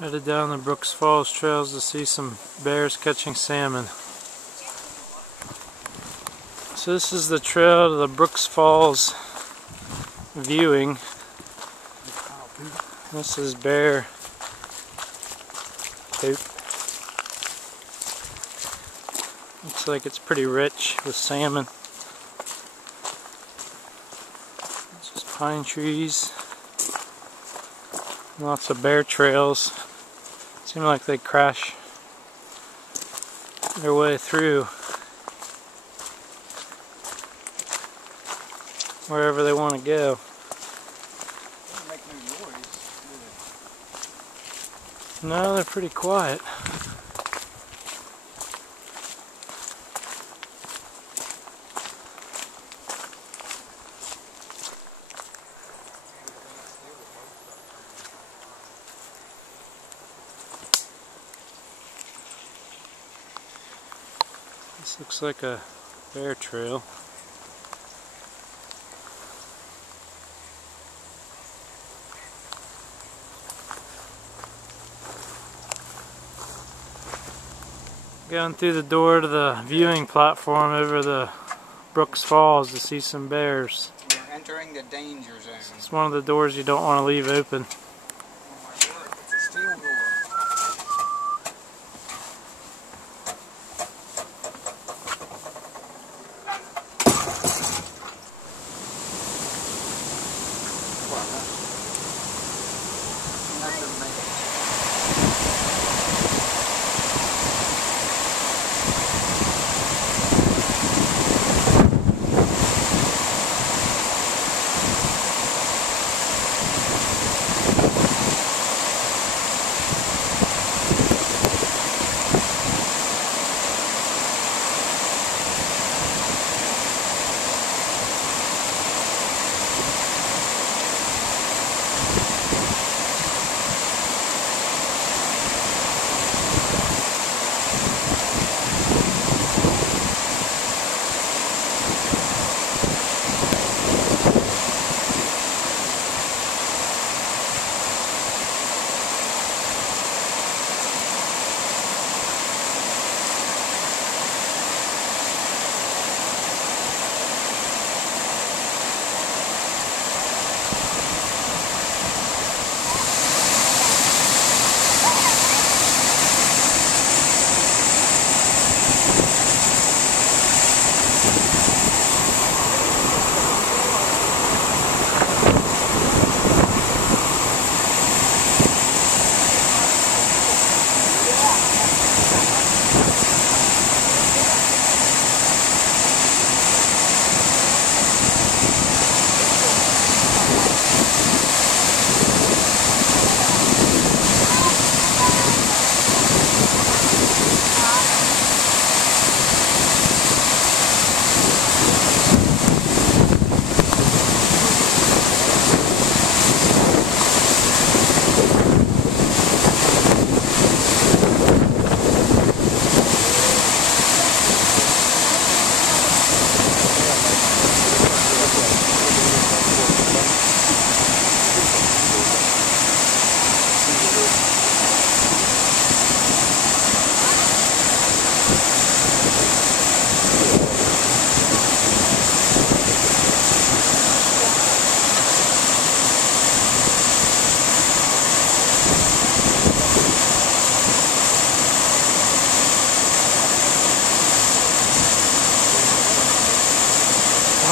Headed down the Brooks Falls trails to see some bears catching salmon. So this is the trail to the Brooks Falls viewing. This is bear poop. Looks like it's pretty rich with salmon. It's just pine trees. Lots of bear trails. Seem like they crash their way through wherever they want to go. They don't make no noise, do they? No, they're pretty quiet. This looks like a bear trail. Going through the door to the viewing platform over the Brooks Falls to see some bears. We're entering the danger zone. It's one of the doors you don't want to leave open. Oh my word, it's a steel door.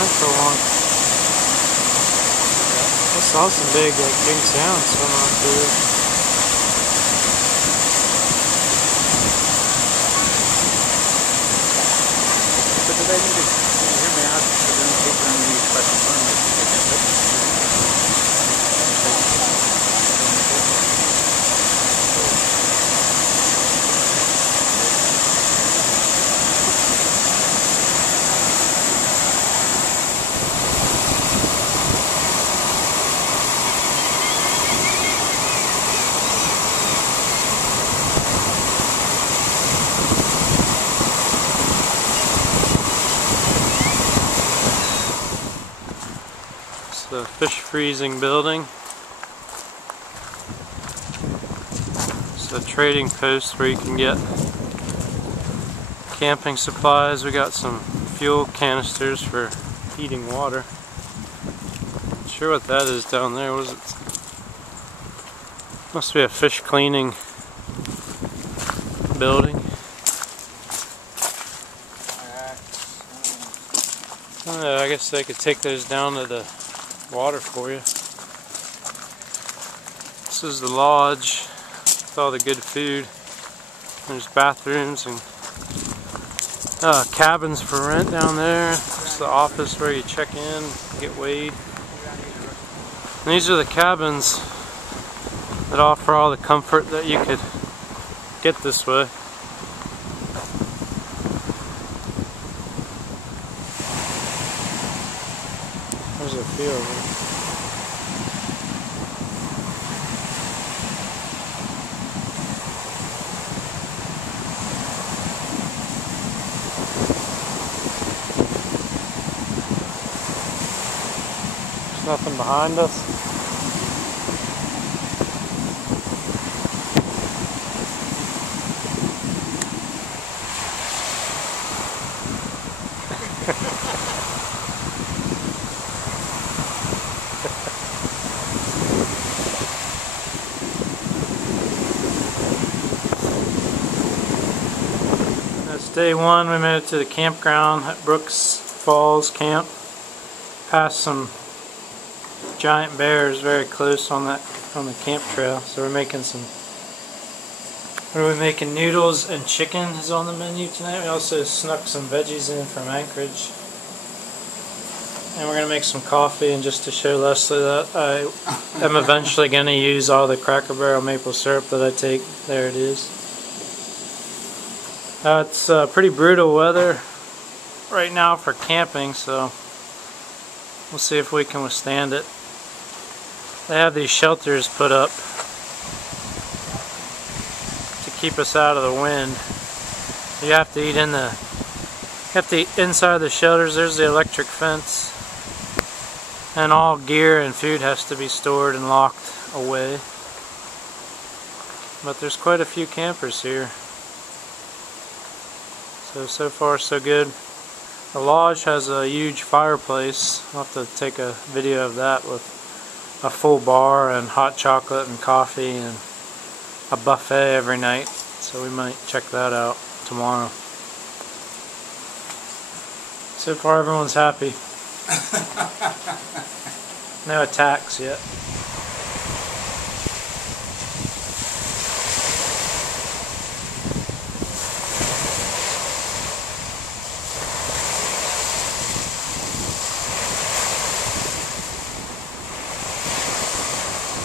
For long. I saw some big sounds coming up through. But do they need to hear me out for them to keep running these special permits to take that picture? The fish freezing building. It's a trading post where you can get camping supplies. We got some fuel canisters for heating water. Not sure what that is down there. What is it? Must be a fish cleaning building. I guess they could take those down to the water for you. This is the lodge with all the good food. There's bathrooms and cabins for rent down there. It's the office where you check in, get weighed. And these are the cabins that offer all the comfort that you could get this way. There's a few of them. There's nothing behind us. That's day one. We made it to the campground at Brooks Falls Camp. Passed some giant bears very close on the camp trail. So we're making some. What are we making? Noodles and chicken is on the menu tonight. We also snuck some veggies in from Anchorage. And we're going to make some coffee, and just to show Leslie that I am eventually going to use all the Cracker Barrel maple syrup that I take. There it is. It's pretty brutal weather right now for camping, so we'll see if we can withstand it. They have these shelters put up to keep us out of the wind. You have to eat inside the shelters. There's the electric fence. And all gear and food has to be stored and locked away. But there's quite a few campers here. So far so good. The lodge has a huge fireplace. I'll have to take a video of that with a full bar and hot chocolate and coffee and a buffet every night. So we might check that out tomorrow. So far everyone's happy. No attacks yet.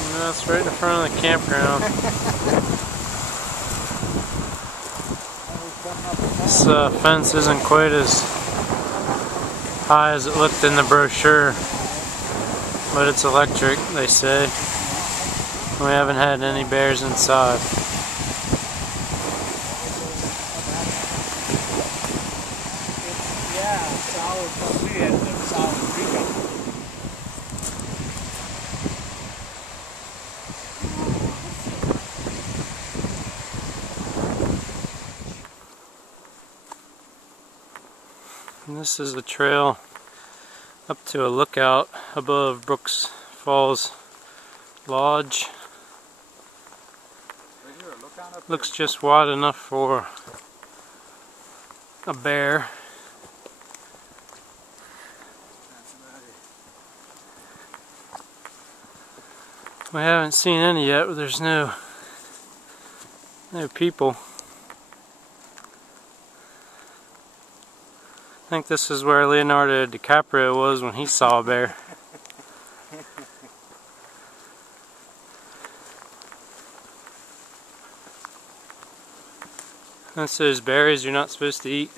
And that's right in front of the campground. This fence isn't quite as high as it looked in the brochure, but it's electric, they say. We haven't had any bears inside. And this is the trail up to a lookout above Brooks Falls Lodge. Looks just wide enough for a bear. We haven't seen any yet, but there's no people. I think this is where Leonardo DiCaprio was when he saw a bear. That's those berries you're not supposed to eat.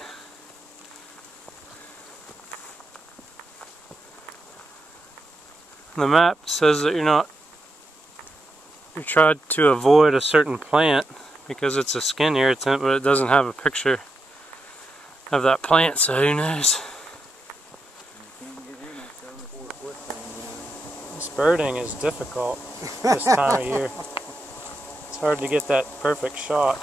The map says that you tried to avoid a certain plant because it's a skin irritant, but it doesn't have a picture of that plant, so who knows? This birding is difficult this time of year. It's hard to get that perfect shot.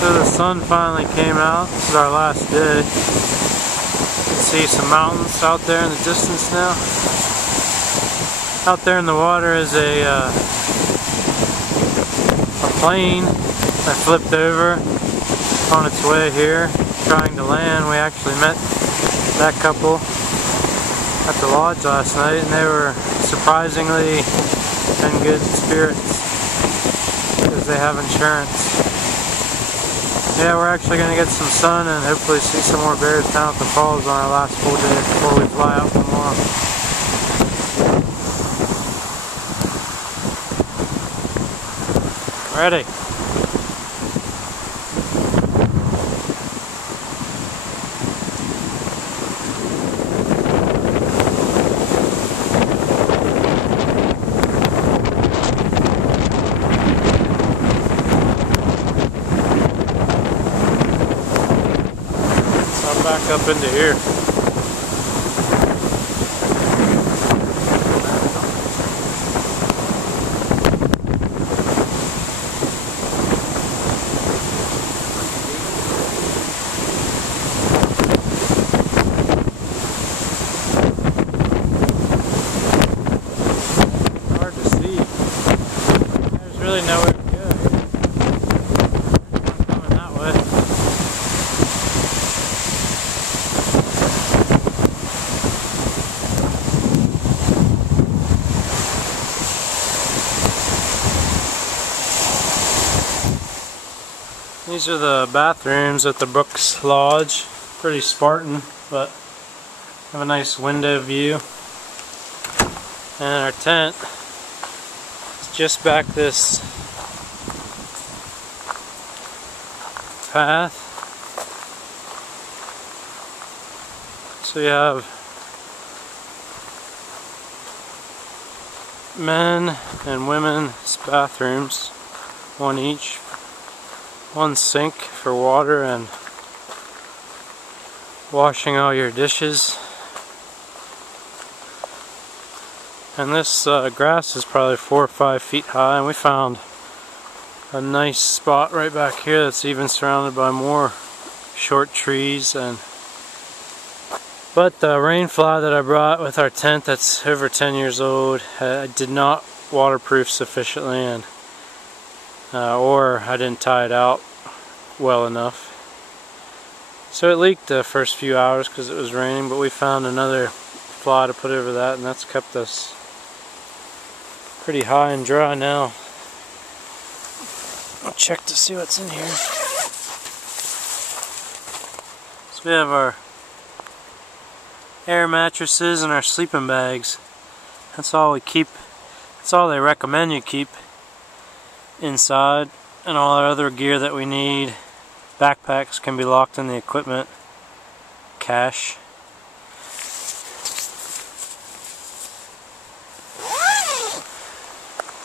So the sun finally came out. This is our last day. You can see some mountains out there in the distance now. Out there in the water is a plane that flipped over on its way here, trying to land. We actually met that couple at the lodge last night, and they were surprisingly in good spirits because they have insurance. Yeah, we're actually going to get some sun and hopefully see some more bears down at the falls on our last full day before we fly out tomorrow. Ready. I'm back up into here. Hard to see. There's really nowhere to go. I'm coming that way. These are the bathrooms at the Brooks Lodge. Pretty Spartan, but have a nice window view. And our tent is just back this path. So you have men and women's bathrooms, one each. One sink for water and washing all your dishes. And this grass is probably 4 or 5 feet high, and we found a nice spot right back here that's even surrounded by more short trees. But the rain fly that I brought with our tent that's over 10 years old did not waterproof sufficiently, and or I didn't tie it out well enough. So it leaked the first few hours because it was raining, but we found another fly to put over that, and that's kept us pretty high and dry now. I'll check to see what's in here. So we have our air mattresses and our sleeping bags. That's all we keep. That's all they recommend you keep inside, and all our other gear that we need. Backpacks can be locked in the equipment cache.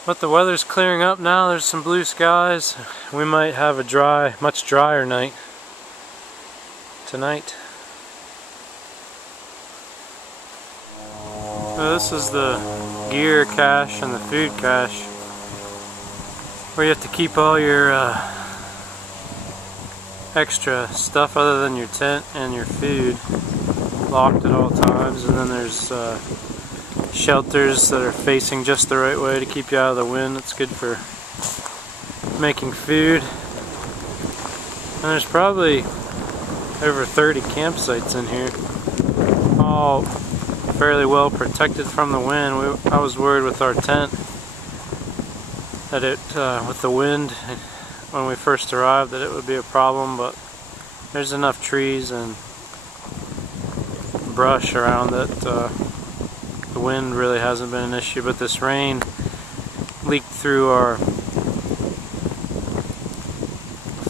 But the weather's clearing up now. There's some blue skies. We might have a much drier night tonight. So this is the gear cache and the food cache, where you have to keep all your extra stuff other than your tent and your food locked at all times. And then there's shelters that are facing just the right way to keep you out of the wind. It's good for making food. And there's probably over 30 campsites in here, all fairly well protected from the wind. I was worried with our tent that with the wind when we first arrived, that it would be a problem, but there's enough trees and brush around that the wind really hasn't been an issue. But this rain leaked through our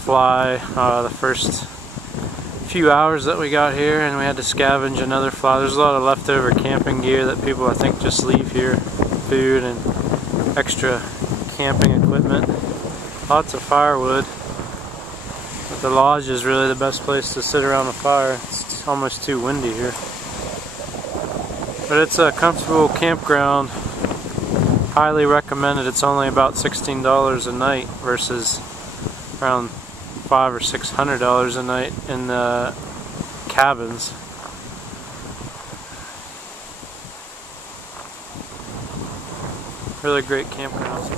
fly the first few hours that we got here, and we had to scavenge another fly. There's a lot of leftover camping gear that people, I think, just leave here. Food and extra camping equipment. Lots of firewood. The lodge is really the best place to sit around a fire. It's almost too windy here. But it's a comfortable campground. Highly recommended. It's only about $16 a night versus around $500 or $600 a night in the cabins. Really great campground.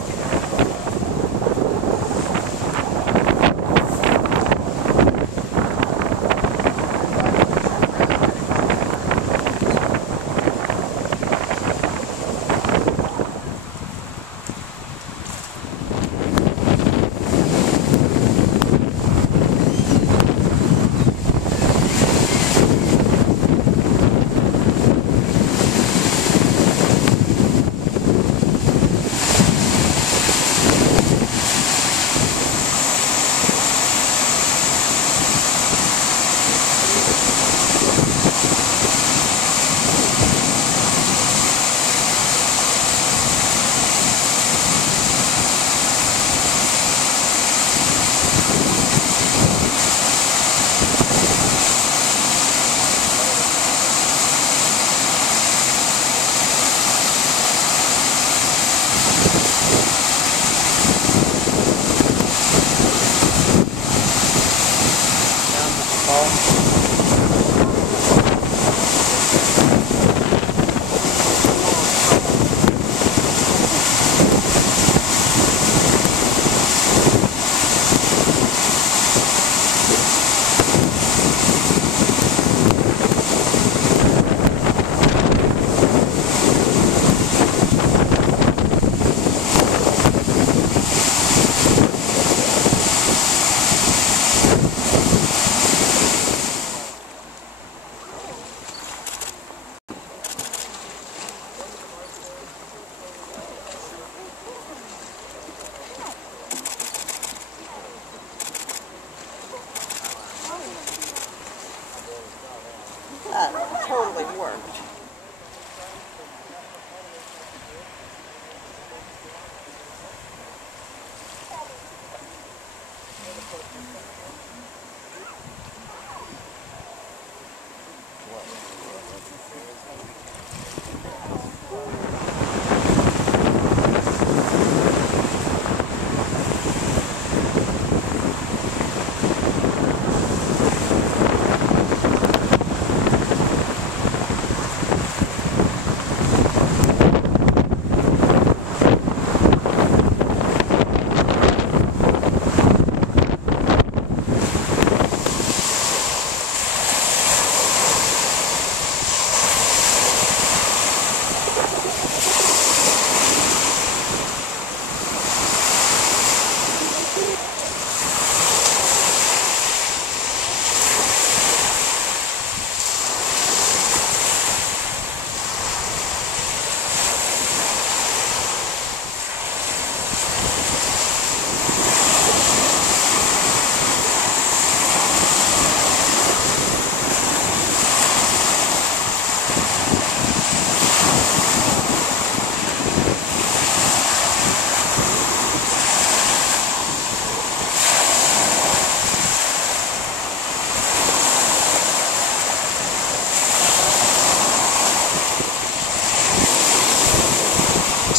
That totally worked.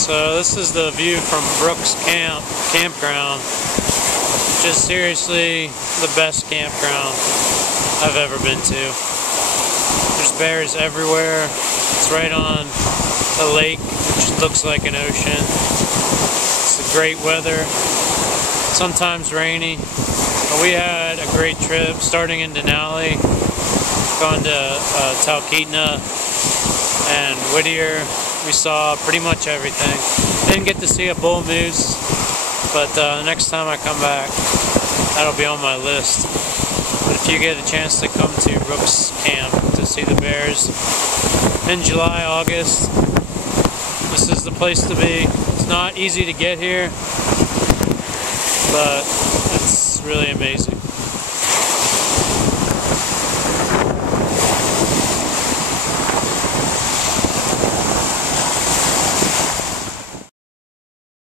So this is the view from Brooks Campground, which is seriously the best campground I've ever been to. There's bears everywhere. It's right on a lake, which looks like an ocean. It's great weather, sometimes rainy. But we had a great trip starting in Denali, going to Talkeetna and Whittier. We saw pretty much everything. Didn't get to see a bull moose, but next time I come back, that'll be on my list. But if you get a chance to come to Brooks Camp to see the bears in July, August, this is the place to be. It's not easy to get here, but it's really amazing.